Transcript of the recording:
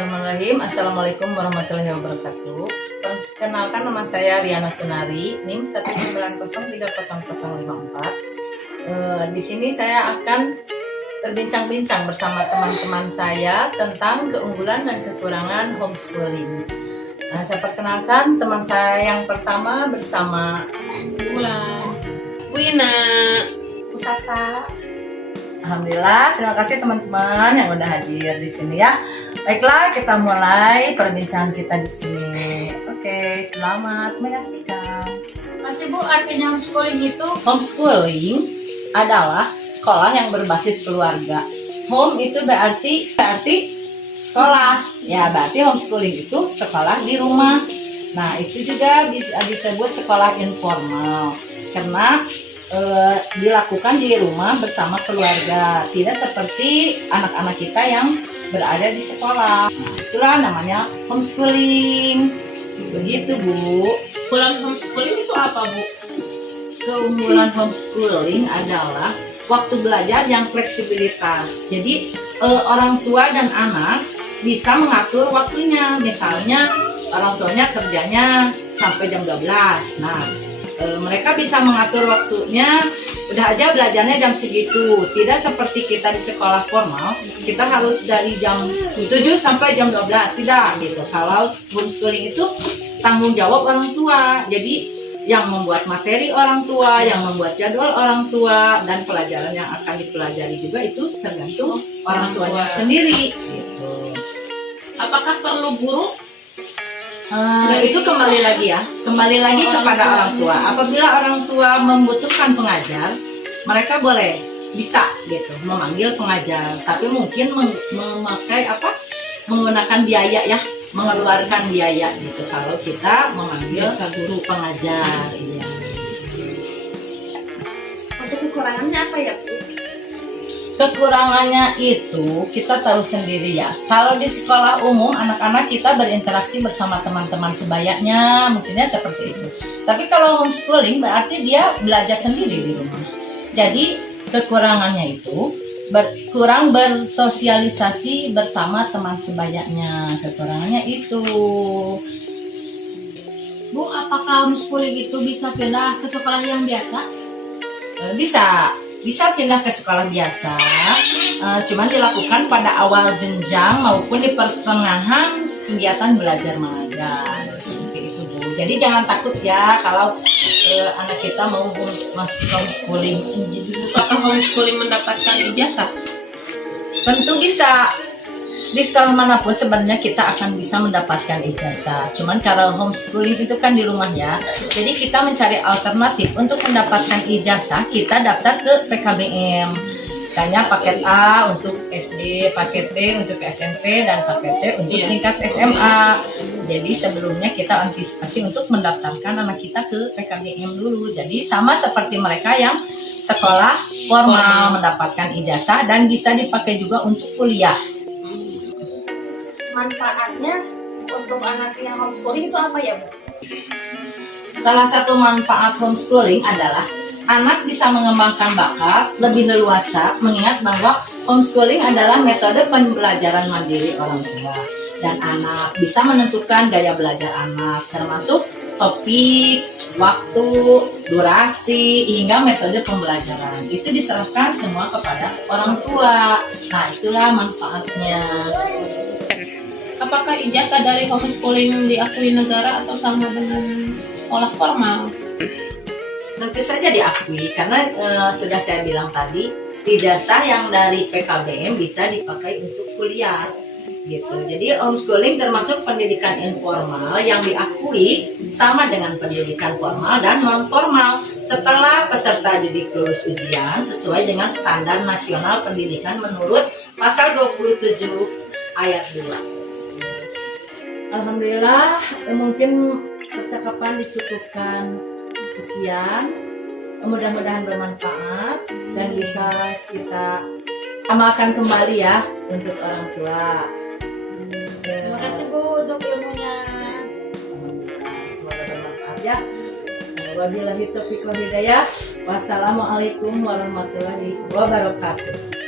Bismillahirrahmanirrahim. Assalamualaikum warahmatullahi wabarakatuh. Perkenalkan, nama saya Riana Sunari, NIM 190300054. Di sini saya akan berbincang-bincang bersama teman-teman saya tentang keunggulan dan kekurangan homeschooling. Saya perkenalkan teman saya yang pertama bersama Bulan, Bu Ina, Bu Sasa. Alhamdulillah, terima kasih teman-teman yang udah hadir di sini ya. Baiklah, kita mulai perbincangan kita di sini. Oke, selamat menyaksikan. masih Bu, artinya homeschooling itu Homeschooling adalah sekolah yang berbasis keluarga. Home itu berarti sekolah. Ya, berarti homeschooling itu sekolah di rumah. Nah, itu juga bisa disebut sekolah informal karena dilakukan di rumah bersama keluarga, tidak seperti anak-anak kita yang berada di sekolah. Nah, itulah namanya homeschooling. Begitu, Bu. bulan homeschooling itu apa, Bu? Keunggulan homeschooling adalah waktu belajar yang fleksibilitas. Jadi orang tua dan anak bisa mengatur waktunya. Misalnya orang tuanya kerjanya sampai jam 12. Nah, mereka bisa mengatur waktunya, udah aja belajarnya jam segitu. Tidak seperti kita di sekolah formal, kita harus dari jam 7 sampai jam 12. Tidak gitu. Kalau homeschooling itu tanggung jawab orang tua. Jadi yang membuat materi orang tua, yang membuat jadwal orang tua, dan pelajaran yang akan dipelajari juga itu tergantung orang tuanya sendiri gitu. Apakah perlu guru? Itu kembali lagi kepada orang tua. Apabila orang tua membutuhkan pengajar, mereka bisa gitu memanggil pengajar, tapi mungkin menggunakan biaya ya, mengeluarkan biaya gitu kalau kita memanggil guru pengajar. Iya. Untuk kekurangannya apa ya, Bu? Kekurangannya itu kita tahu sendiri ya. Kalau di sekolah umum anak-anak kita berinteraksi bersama teman-teman sebayanya, mungkinnya seperti itu. Tapi kalau homeschooling berarti dia belajar sendiri di rumah. Jadi kekurangannya itu kurang bersosialisasi bersama teman sebayanya. Kekurangannya itu. Bu, apakah homeschooling itu bisa pindah ke sekolah yang biasa? Bisa pindah ke sekolah biasa, cuman dilakukan pada awal jenjang maupun di pertengahan kegiatan belajar mengajar seperti itu, Bu. Jadi jangan takut ya kalau anak kita mau masuk homeschooling. Apakah homeschooling mendapatkan ijazah? Tentu bisa. Di sekolah manapun sebenarnya kita akan bisa mendapatkan ijazah. Cuman kalau homeschooling itu kan di rumah ya. Jadi kita mencari alternatif untuk mendapatkan ijazah, kita daftar ke PKBM. Misalnya paket A untuk SD, paket B untuk SMP, dan paket C untuk tingkat SMA. Jadi sebelumnya kita antisipasi untuk mendaftarkan anak kita ke PKBM dulu. Jadi sama seperti mereka yang sekolah formal mendapatkan ijazah dan bisa dipakai juga untuk kuliah. Manfaatnya untuk anak yang homeschooling itu apa ya, Bu? Salah satu manfaat homeschooling adalah anak bisa mengembangkan bakat lebih leluasa, mengingat bahwa homeschooling adalah metode pembelajaran mandiri orang tua, dan anak bisa menentukan gaya belajar anak, termasuk topik, waktu, durasi, hingga metode pembelajaran. Itu diserahkan semua kepada orang tua. Nah, itulah manfaatnya. Apakah ijazah dari homeschooling diakui negara atau sama dengan sekolah formal? Tentu saja diakui karena sudah saya bilang tadi, ijazah yang dari PKBM bisa dipakai untuk kuliah gitu. Jadi homeschooling termasuk pendidikan informal yang diakui sama dengan pendidikan formal dan non formal setelah peserta didik lulus ujian sesuai dengan standar nasional pendidikan menurut pasal 27 ayat 2. Alhamdulillah, mungkin percakapan dicukupkan sekian. Mudah-mudahan bermanfaat dan bisa kita amalkan kembali ya untuk orang tua. Terima kasih, Bu, untuk ilmunya. Semoga bermanfaat ya. Wabillahi taufiq wal hidayah. Wassalamualaikum warahmatullahi wabarakatuh.